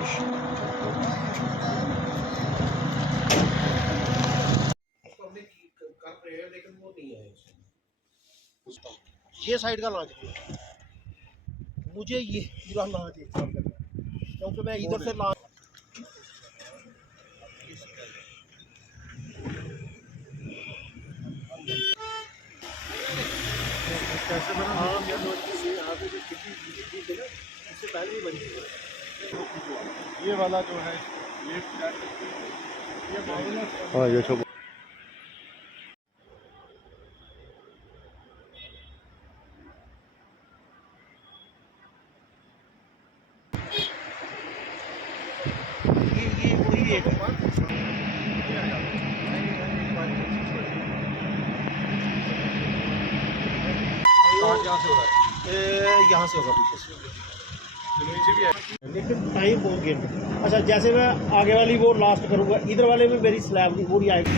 ये साइड का लाना चाहिए मुझे, ये पूरा लाना चाहिए क्योंकि मैं इधर से ला कैसे बना। हाँ यहाँ पे जो खिड़की थी ना उससे पहले ही बनी है। ये वाला जो है ये मामला। हाँ ये सब ये वही है यहाँ से होगा पीछे से, लेकिन टाइम बहुत गेट। अच्छा जैसे मैं आगे वाली वो लास्ट करूँगा, इधर वाले में मेरी स्लैब नहीं पूरी आएगी।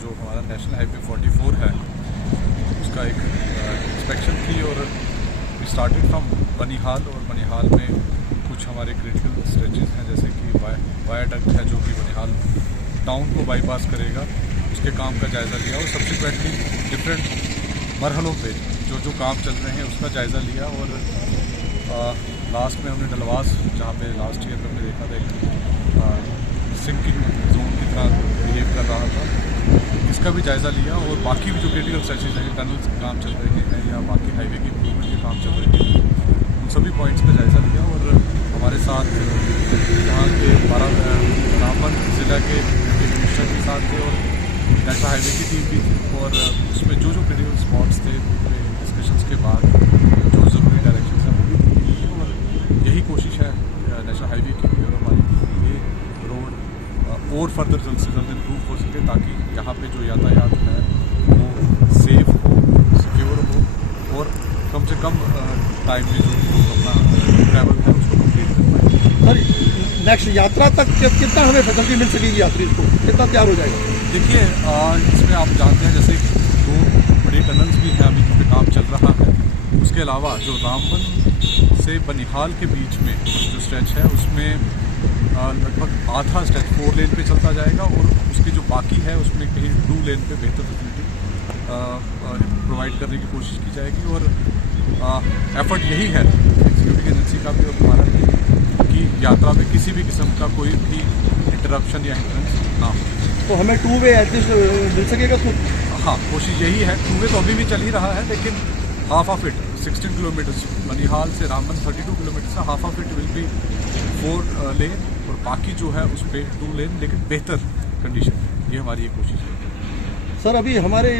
जो हमारा नेशनल हाईवे 44 है उसका एक इंस्पेक्शन थी और स्टार्टेड फ्रॉम बनिहाल, और बनिहाल में कुछ हमारे क्रिटिकल स्ट्रेचेस हैं जैसे कि वायाडक्ट है जो कि बनिहाल टाउन को बाईपास करेगा, उसके काम का जायज़ा लिया और सब्सिक्वेंटली डिफरेंट मरहलों पे जो काम चल रहे हैं उसका जायज़ा लिया। और लास्ट में हमने डलवास, जहाँ पे लास्ट ईयर हमने देखा था एक सिंकिंग जोन की तरह बिहेव कर रहा था, इसका भी जायज़ा लिया। और बाकी भी जो क्रिटिकल स्ट्रेचेस हैं, टनल्स के काम चल रहे हैं या बाकी हाईवे की इम्प्रूवमेंट के काम चल रहे हैं, उन सभी पॉइंट्स का जायज़ा लिया। और हमारे साथ यहाँ के रामबन ज़िला के कमिश्नर के साथ थे और नेशनल हाईवे की टीम भी थी, और उसमें जो क्रिटिकल स्पॉट्स थे डिस्कशंस के बाद जो ज़रूरी डायरेक्शन हैं वो भी दी गई। और यही कोशिश है नेशनल हाईवे की और हमारी ये रोड और फर्दर जल्द से जल्द इम्प्रूव हो सके, ताकि यहाँ पे जो यातायात है वो सेफ हो, सिक्योर हो और कम से कम टाइम में जो अपना ट्रैवल है उसको कंप्लीट कर पाए। सर नेक्स्ट यात्रा तक कितना हमें फैसिलिटी मिल सकेगी, यात्री को कितना तैयार हो जाएगा? देखिए इसमें आप जानते हैं जैसे 2 बड़ी टनल्स भी हैं अभी जिन पे काम चल रहा है, उसके अलावा जो रामबन से बनिहाल के बीच में जो स्ट्रेच है उसमें लगभग आधा स्ट्रेच 4 लेन पे चलता जाएगा, और उसके जो बाकी है उसमें कहीं 2 लेन पे बेहतर फैसिलिटी प्रोवाइड करने की कोशिश की जाएगी। और एफर्ट यही है एग्जीक्यूटिव एजेंसी का भी और हमारा भी कि यात्रा में किसी भी किस्म का कोई भी इंटरप्शन या हिंड्रेंस ना हो। तो हमें 2 वे एटलीस्ट मिल सकेगा तो? हाँ, कोशिश यही है। 2 वे तो अभी भी चल ही रहा है, लेकिन half of it 16 kilometres Banihal से रामबन 32 किलोमीटर से half of it will be 4 लेन, और बाकी जो है उस पर 2 लेन, लेकिन बेहतर कंडीशन। ये हमारी एक कोशिश है। सर अभी हमारे